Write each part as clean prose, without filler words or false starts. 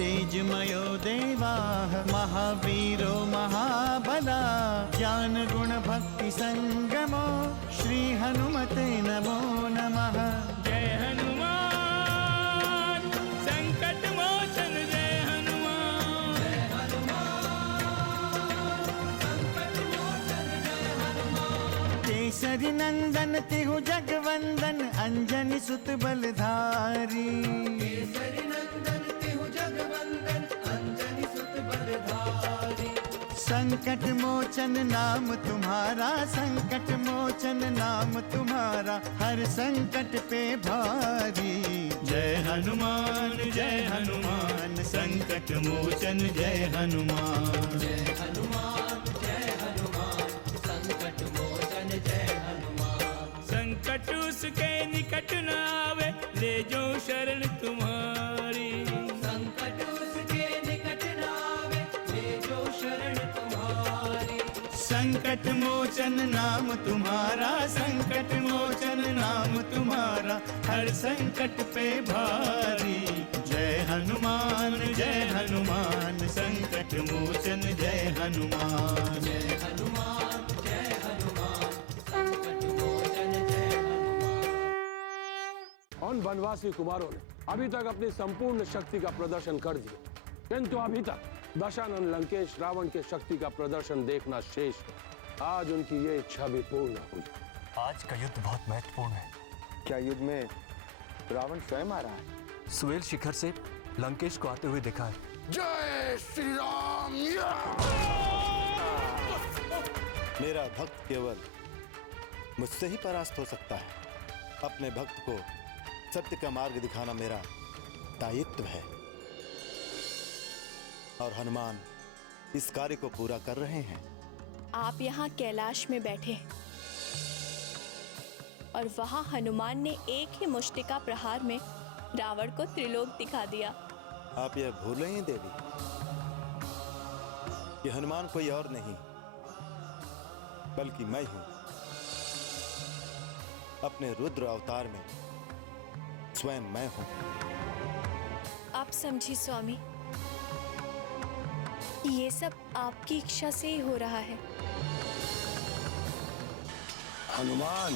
तेजमयो देवाः महावीरो महाबला ज्ञान गुण भक्ति संगमो श्री हनुमते नमो नमः। जय हनुमान संकट मोचन जय हनुमान। जय हनुमान संकट मोचन जय हनुमान। केसरी नंदन तिहु जगवंदन अंजनी सुत बलधारी। केसरी नंदन तिहु जगवंदन अंजनी सुत बलधारी। संकट मोचन नाम तुम्हारा संकट मोचन नाम तुम्हारा हर संकट पे भारी। जय हनुमान संकट मोचन जय हनुमान। जय हनुमान संकट मोचन जय हनुमान। संकट उसके निकट न आवे ले जो शरण तुम्हारी। संकट उसके निकट न आवे ले जो शरण तुम्हारी। संकट मोचन नाम तुम्हारा संकट मोचन नाम तुम्हारा हर संकट पे भारी। जय हनुमान संकट मोचन जय हनुमान। जय हनुमान संकट मोचन जय हनुमान। उन वनवासी कुमारों ने अभी तक अपनी संपूर्ण शक्ति का प्रदर्शन कर दिया, किंतु अभी तक दशानन लंकेश रावण के शक्ति का प्रदर्शन देखना शेष है। आज उनकी ये इच्छा भी पूर्ण हुई। आज का युद्ध बहुत महत्वपूर्ण है। क्या युद्ध में रावण स्वयं आ रहा है? सुएल शिखर से लंकेश को आते हुए देखा है। जय श्री राम। मेरा भक्त केवल मुझसे ही परास्त हो सकता है। अपने भक्त को सत्य का मार्ग दिखाना मेरा दायित्व है और हनुमान इस कार्य को पूरा कर रहे हैं। आप यहाँ कैलाश में बैठे हैं और वहाँ हनुमान ने एक ही मुष्टिका प्रहार में रावण को त्रिलोक दिखा दिया। आप यह भूल रही हैं देवी, ये हनुमान कोई और नहीं बल्कि मैं हूं। अपने रुद्र अवतार में स्वयं मैं हूं। आप समझिए स्वामी, ये सब आपकी इच्छा से ही हो रहा है। हनुमान,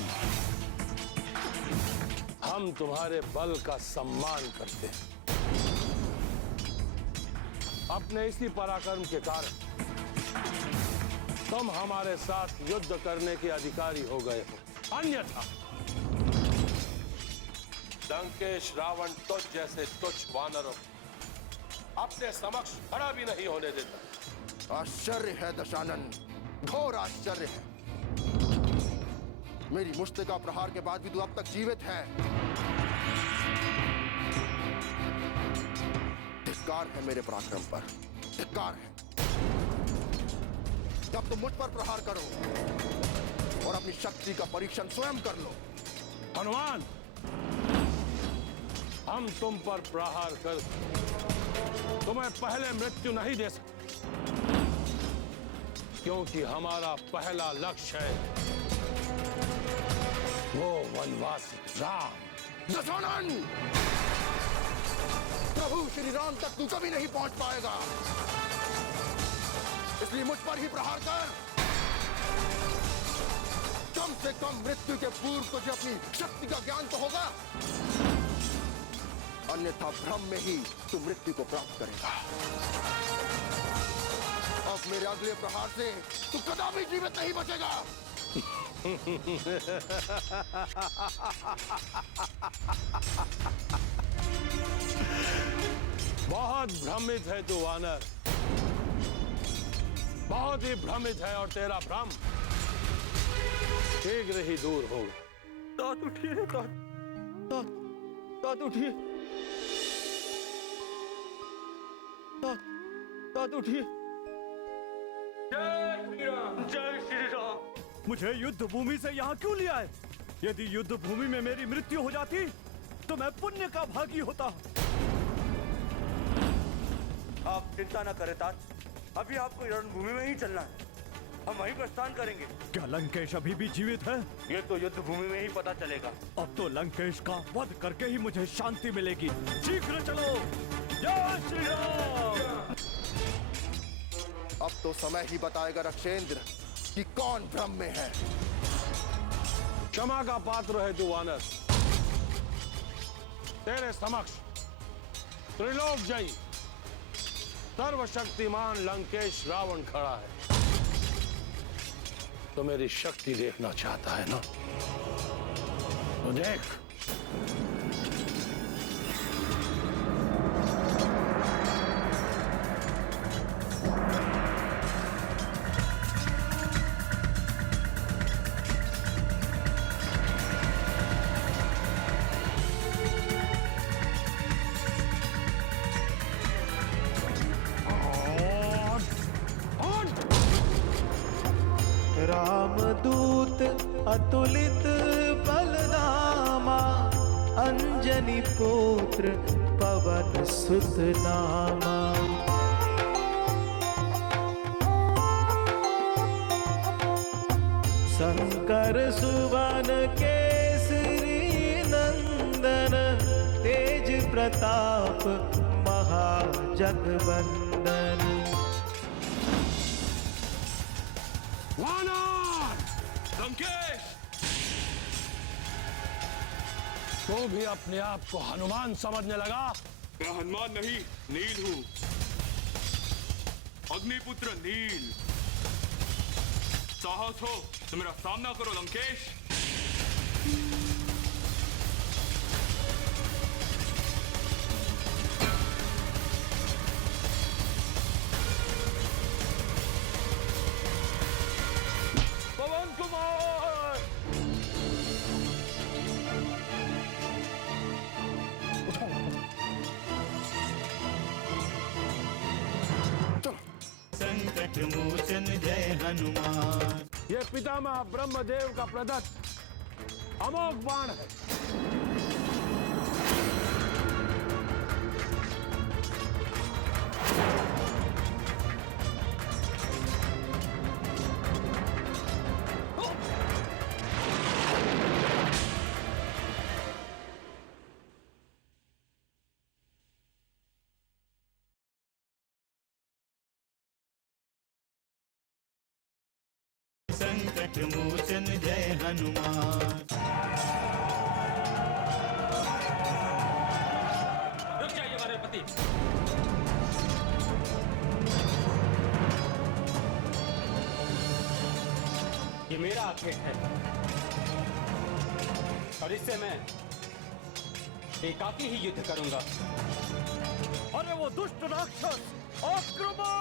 हम तुम्हारे बल का सम्मान करते हैं। अपने इसी पराक्रम के कारण तुम हमारे साथ युद्ध करने के अधिकारी हो गए हो, अन्यथा लंकेश रावण तुझ जैसे तुच्छ वानरों अपने समक्ष खड़ा भी नहीं होने देता। आश्चर्य है दशानन, घोर आश्चर्य है। मेरी मुष्टिका प्रहार के बाद भी तू अब तक जीवित है। धिक्कार है मेरे पराक्रम पर, धिक्कार है। जब तुम मुझ पर प्रहार करो और अपनी शक्ति का परीक्षण स्वयं कर लो। हनुमान, हम तुम पर प्रहार कर तुम्हें पहले मृत्यु नहीं दे सकते, क्योंकि हमारा पहला लक्ष्य है वो वनवासी राम। दशानन, प्रभु श्री राम तक तू कभी नहीं पहुंच पाएगा, इसलिए मुझ पर ही प्रहार कर। कम से कम मृत्यु के पूर्व तुझे अपनी शक्ति का ज्ञान तो होगा, अन्यथा भ्रम में ही तू मृत्यु को प्राप्त करेगा। अब मेरे अगले प्रहार से तू कदापि जीवित नहीं बचेगा। बहुत भ्रमित है तू वानर, बहुत ही भ्रमित है और तेरा भ्रम शीघ्र ही दूर होगा। तात उठिए, तात उठिए, तात उठिए। जय श्री राम। मुझे युद्ध भूमि से यहाँ क्यों लिया है? यदि युद्ध भूमि में मेरी मृत्यु हो जाती तो मैं पुण्य का भागी होता। आप चिंता न करें तात, अभी आपको रणभूमि में ही चलना है, हम वहीं प्रस्थान करेंगे। क्या लंकेश अभी भी जीवित है? ये तो युद्ध भूमि में ही पता चलेगा। अब तो लंकेश का वध करके ही मुझे शांति मिलेगी। शीघ्र चलो। जय श्री राम। समय ही बताएगा रक्षेंद्र कि कौन भ्रम में है। क्षमा का पात्र है तू वानर। तेरे समक्ष त्रिलोक जयी सर्वशक्तिमान लंकेश रावण खड़ा है। तो मेरी शक्ति देखना चाहता है ना, तो देख। रामदूत अतुलित बलधामा, अंजनी पुत्र पवन सुत नामा। शंकर सुवन केसरी नंदन, तेज प्रताप महाजगवंदन। वानर! लंकेश! तो भी अपने आप को हनुमान समझने लगा? मैं हनुमान नहीं, नील हूं। अग्निपुत्र नील। साहस हो तो मेरा सामना करो लंकेश। पवन कुमार! संकट मोचन जय हनुमान। ये पितामह ब्रह्मदेव का प्रदत्त अमोघ बाण है। संकट मोचन जय हनुमान। रुक जाइए हमारे पति। ये मेरा आखेट है और इससे मैं एकाकी ही युद्ध करूंगा। अरे वो दुष्ट राक्षस आक्रमण!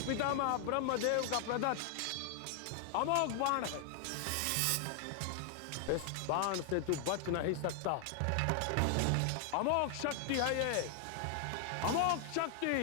पितामह ब्रह्मदेव का प्रदत्त अमोघ बाण है। इस बाण से तू बच नहीं सकता। अमोघ शक्ति है ये, अमोघ शक्ति।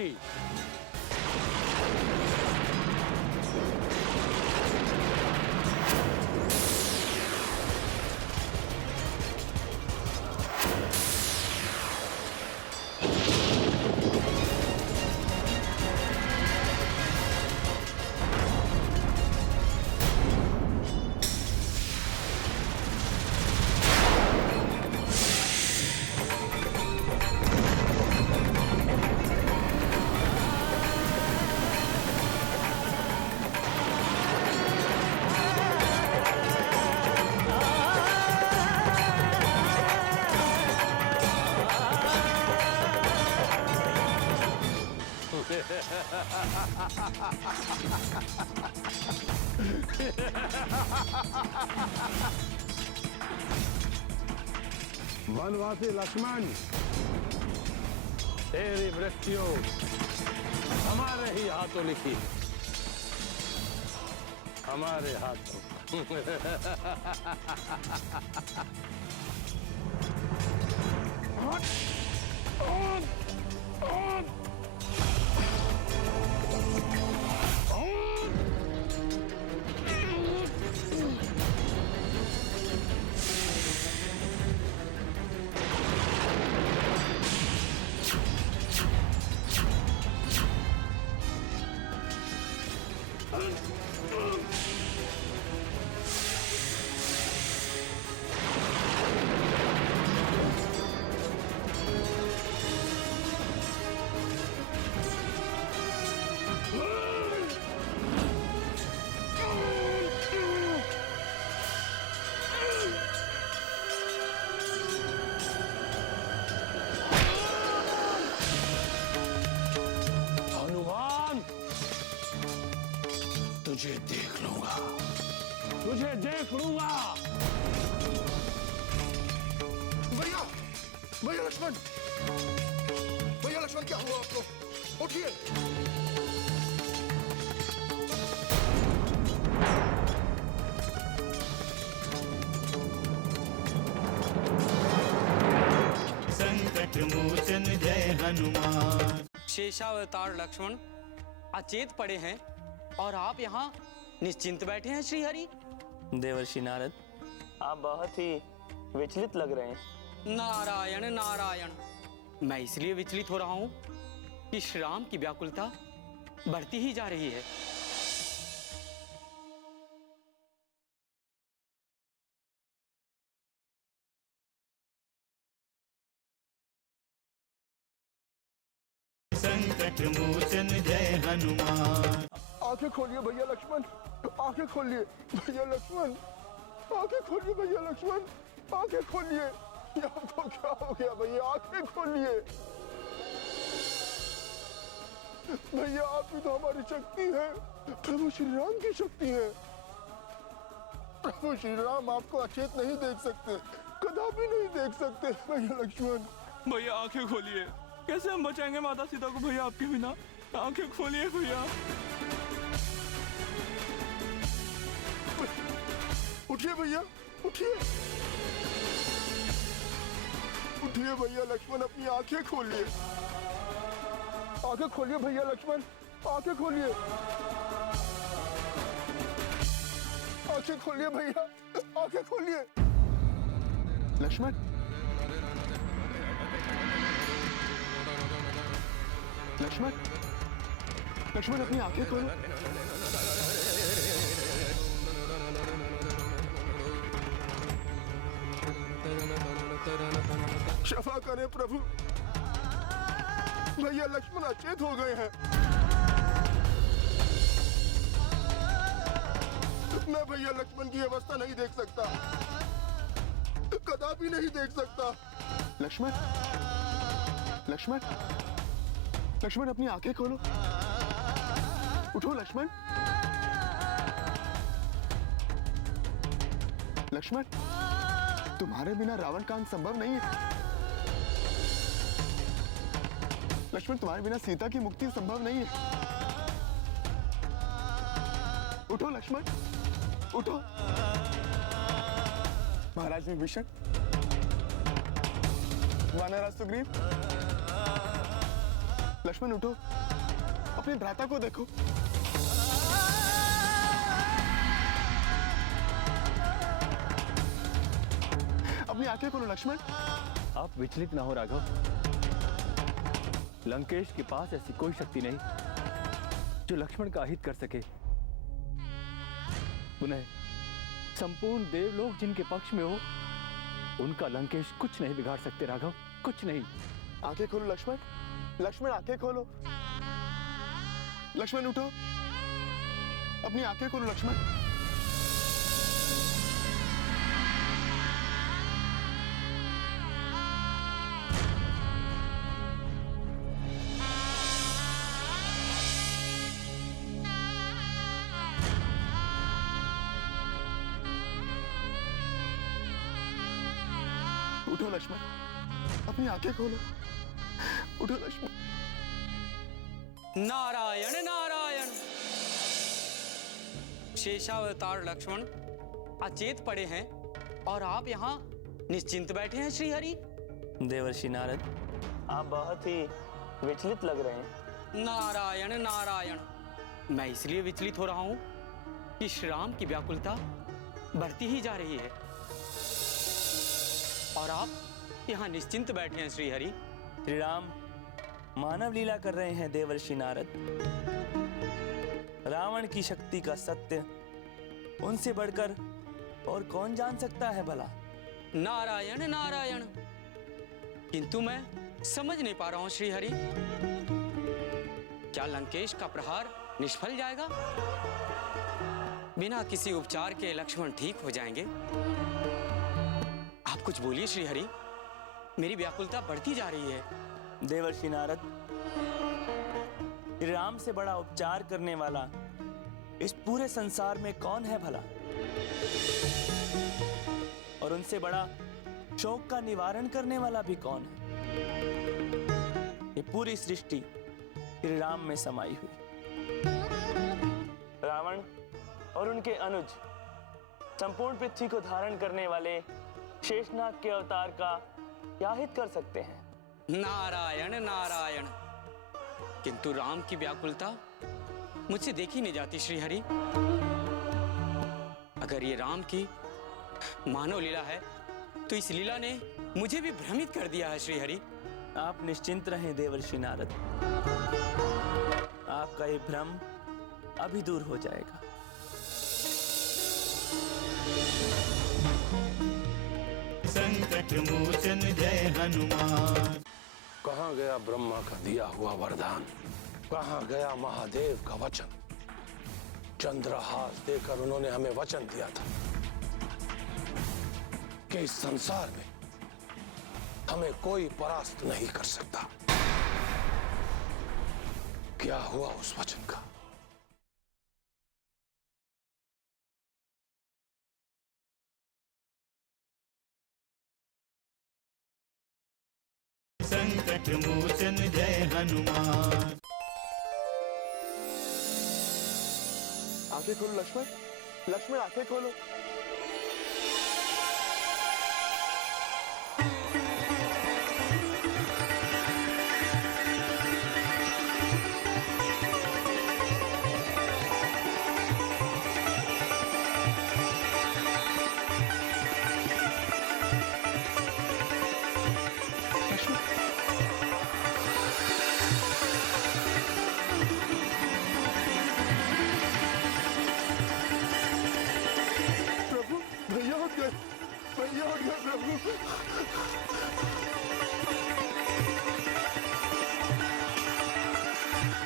वनवासी लक्ष्मण, तेरी मृत्यु हमारे ही हाथों लिखी, हमारे हाथों। तुझे देख लूंगा, तुझे देख लूंगा। भैया, भैया लक्ष्मण, भैया लक्ष्मण, क्या हुआ आपको? उठिए। संकट मोचन जय हनुमान। शेषावतार लक्ष्मण अचेत पड़े हैं और आप यहाँ निश्चिंत बैठे हैं श्रीहरि। देवर्षि नारद, आप बहुत ही विचलित लग रहे हैं। नारायण नारायण, मैं इसलिए विचलित हो रहा हूँ कि श्री राम की व्याकुलता बढ़ती ही जा रही है। संकट मोचन जय हनुमान। आंखें खोलिए भैया लक्ष्मण, आंखें खोलिए भैया लक्ष्मण, आंखें खोलिए भैया लक्ष्मण, आंखें खोलिए। आपको क्या हो गया भैया? आंखें खोलिए भैया, आप ही तो हमारी शक्ति है, प्रभु श्री राम की शक्ति है। प्रभु श्री राम आपको अचेत नहीं देख सकते, कदापि नहीं देख सकते भैया लक्ष्मण। भैया आंखें खोलिए, कैसे हम बचाएंगे माता सीता को भैया आपके बिना? आंखें खोलिए भैया। उठिए भैया, उठिए, उठिए भैया लक्ष्मण, अपनी आंखें खोलिए, आंखें खोलिए भैया लक्ष्मण, आंखें खोलिए, आंखें खोलिए भैया, आंखें खोलिए। लक्ष्मण, लक्ष्मण, लक्ष्मण, अपनी आंखें खोलो। क्षमा करें प्रभु, भैया लक्ष्मण अचेत हो गए हैं। मैं भैया लक्ष्मण की अवस्था नहीं देख सकता, कदापि नहीं देख सकता। लक्ष्मण, लक्ष्मण, लक्ष्मण, अपनी आंखें खोलो, उठो लक्ष्मण। लक्ष्मण, तुम्हारे बिना रावण कांड संभव नहीं है। लक्ष्मण, तुम्हारे बिना सीता की मुक्ति संभव नहीं है। उठो लक्ष्मण, उठो। महाराज विभीषण, वानराज सुग्रीव, लक्ष्मण उठो, अपने भ्राता को देखो। अपनी आंखें खोलो लक्ष्मण। आप विचलित ना हो राघव, लंकेश के पास ऐसी कोई शक्ति नहीं जो लक्ष्मण का अहित कर सके। पुनः संपूर्ण देवलोक जिनके पक्ष में हो, उनका लंकेश कुछ नहीं बिगाड़ सकते राघव, कुछ नहीं। आंखें खोलो लक्ष्मण, लक्ष्मण आंखें खोलो। लक्ष्मण उठो, अपनी आंखें खोलो लक्ष्मण। उठो लक्ष्मण, अपनी आंखें खोलो, उठो लक्ष्मण। नारायण नारायण। शेषावतार लक्ष्मण अचेत पड़े हैं और आप यहाँ निश्चिंत बैठे हैं श्रीहरि। देवर्षि नारद, आप बहुत ही विचलित लग रहे हैं। नारायण नारायण। मैं इसलिए विचलित हो रहा हूं कि श्री राम की व्याकुलता बढ़ती ही जा रही है और आप यहाँ निश्चिंत बैठे हैं श्रीहरि। श्री राम मानव लीला कर रहे हैं देवर्षि नारद। रावण की शक्ति का सत्य उनसे बढ़कर और कौन जान सकता है भला। नारायण नारायण। किंतु मैं समझ नहीं पा रहा हूं श्रीहरि, क्या लंकेश का प्रहार निष्फल जाएगा? बिना किसी उपचार के लक्ष्मण ठीक हो जाएंगे? आप कुछ बोलिए श्रीहरि, मेरी व्याकुलता बढ़ती जा रही है। देवर्षि नारद, श्री राम से बड़ा उपचार करने वाला इस पूरे संसार में कौन है भला? और उनसे बड़ा शोक का निवारण करने वाला भी कौन है? ये पूरी सृष्टि श्री राम में समाई हुई। रावण और उनके अनुज संपूर्ण पृथ्वी को धारण करने वाले शेषनाग के अवतार का क्या हित कर सकते हैं? नारायण नारायण। किंतु राम की व्याकुलता मुझसे देखी नहीं जाती श्रीहरि। अगर ये राम की मानव लीला है तो इस लीला ने मुझे भी भ्रमित कर दिया है श्रीहरि। आप निश्चिंत रहें देवर्षि नारद, आपका ये भ्रम अभी दूर हो जाएगा। संकट मोचन जय हनुमान। कहाँ गया ब्रह्मा का दिया हुआ वरदान? कहाँ गया महादेव का वचन? चंद्रहास देकर उन्होंने हमें वचन दिया था कि इस संसार में हमें कोई परास्त नहीं कर सकता। क्या हुआ उस वचन का? संकट मोचन जय हनुमान। आंखें खोलो लक्ष्मण, लक्ष्मण आंखें खोलो।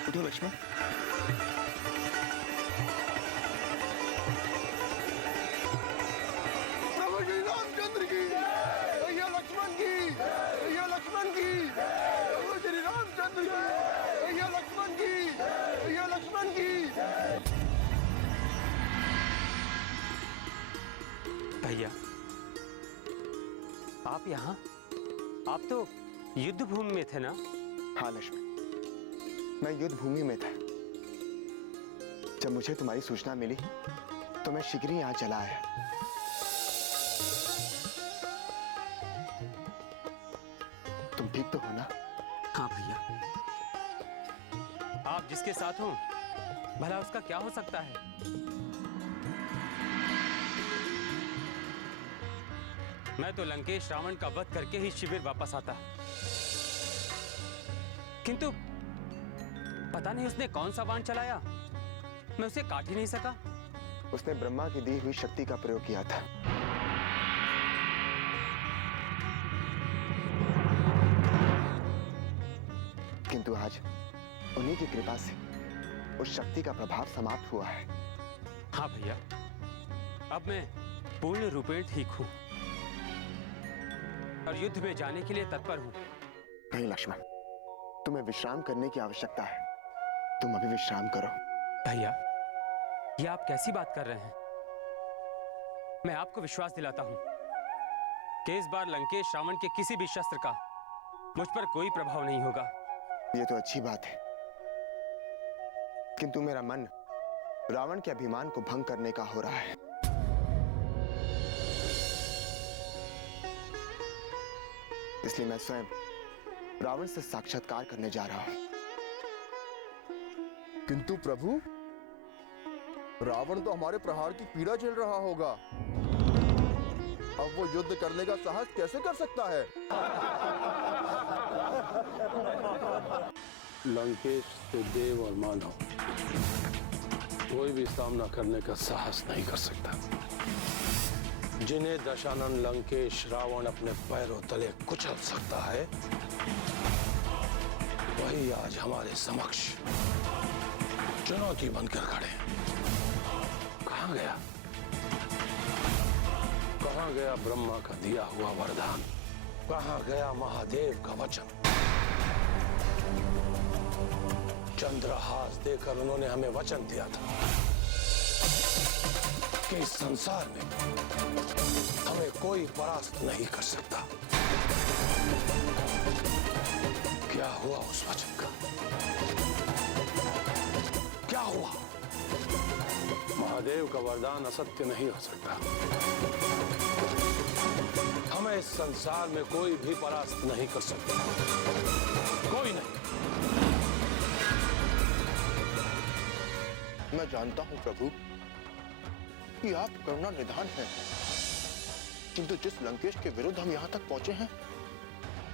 उठो लक्ष्मण। प्रभु श्री रामचंद्र की, भैया लक्ष्मण की, भैया लक्ष्मण की, प्रभु श्री रामचंद्र की, भैया लक्ष्मण की, भैया लक्ष्मण की। भैया आप यहाँ? आप तो युद्ध भूमि में थे ना? हाँ लक्ष्मण, मैं युद्ध भूमि में था। जब मुझे तुम्हारी सूचना मिली तो मैं शीघ्र ही यहाँ चला आया। तुम ठीक तो हो ना? हाँ भैया। आप जिसके साथ हो भला उसका क्या हो सकता है? मैं तो लंकेश रावण का वध करके ही शिविर वापस आता, किंतु पता नहीं उसने कौन सा बाण चलाया, मैं उसे काट ही नहीं सका। उसने ब्रह्मा की दी हुई शक्ति का प्रयोग किया था। किंतु आज उन्हीं की कृपा से उस शक्ति का प्रभाव समाप्त हुआ है। हाँ भैया, अब मैं पूर्ण रूपेण ठीक हूं और युद्ध में जाने के लिए तत्पर हूं। नहीं लक्ष्मण, तुम्हें विश्राम करने की आवश्यकता है। तुम अभी विश्राम करो। भैया, ये आप कैसी बात कर रहे हैं? मैं आपको विश्वास दिलाता हूं कि इस बार लंकेश रावण के किसी भी शस्त्र का मुझ पर कोई प्रभाव नहीं होगा। ये तो अच्छी बात है, किंतु मेरा मन रावण के अभिमान को भंग करने का हो रहा है। इसलिए मैं स्वयं रावण से साक्षात्कार करने जा रहा हूं। किंतु प्रभु, रावण तो हमारे प्रहार की पीड़ा झेल रहा होगा। अब वो युद्ध करने का साहस कैसे कर सकता है? लंकेश से देव और मानव कोई भी सामना करने का साहस नहीं कर सकता। जिन्हें दशानन लंकेश रावण अपने पैरों तले कुचल सकता है, वही आज हमारे समक्ष चुनौती बनकर खड़े हैं। कहां गया? कहां गया ब्रह्मा का दिया हुआ वरदान? कहां गया महादेव का वचन? चंद्रहास देकर उन्होंने हमें वचन दिया था कि इस संसार में हमें कोई परास्त नहीं कर सकता। क्या हुआ उस वचन का? क्या हुआ? महादेव का वरदान असत्य नहीं हो सकता। हमें इस संसार में कोई भी परास्त नहीं कर सकता, कोई नहीं। मैं जानता हूं प्रभु कि आप करुणा निधान हैं, किंतु जिस लंकेश के विरुद्ध हम यहाँ तक पहुंचे हैं,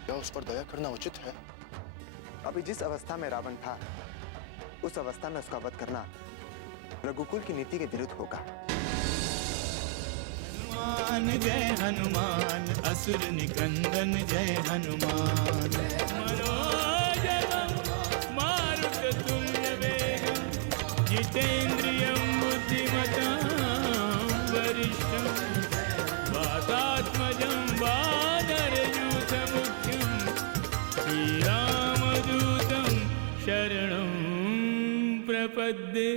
क्या उस पर दया करना उचित है? अभी जिस अवस्था में रावण था, उस अवस्था में उसका वध करना रघुकुल की नीति के विरुद्ध होगा। हनुमान जय हनुमान, असुर निकंदन जय हनुमान। मनोजवं मारुततुल्य वेगं, जितेन्द्रियं बुद्धिमतां वरिष्ठं, वातात्मजं वानरयूथमुख्यं, श्रीरामदूतं शरणं प्रपद्ये।